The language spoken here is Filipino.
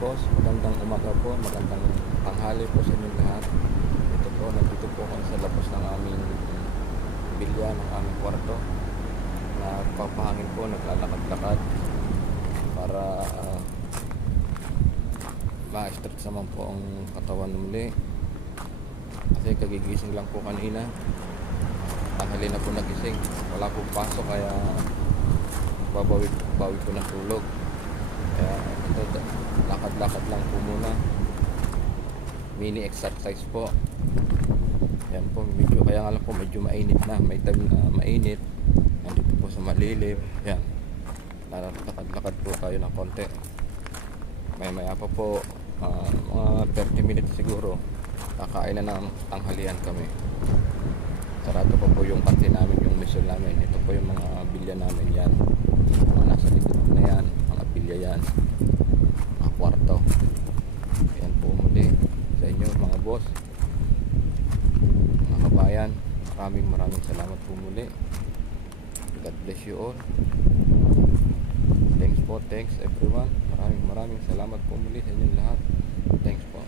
boss, magandang umaga po, magandang tanghali po sa inyong lahat. Ito po, nandito po ako sa labas ng aming bilya, ng aming kwarto. Nagpapahangin po, naglalakad-lakad para ma-stretch naman po ang katawan muli. Kasi kagigising lang po kanina, tanghali na po nagising, wala po pasok, kaya bawi po ng tulog. Kaya ito, lakad-lakad lang po muna, mini exercise po. Yan po, medyo, kaya nga lang po medyo mainit na, may time na mainit. Nandito po sa malilim. Yan, lakad-lakad po tayo ng konti. Maya pa po, mga 30 minutes siguro, kakain na ng tanghalian kami. Sarado pa po yung kantin namin, yung mission namin. Ito po yung mga bilya namin yan, mga nasa likod na yan, mga bilya yan, mga kwarto. Ayan po muli sa inyo mga boss, mga kabayan. Maraming salamat po muli. God bless you all. Thanks everyone. Maraming salamat po muli sa inyong lahat. Thanks po.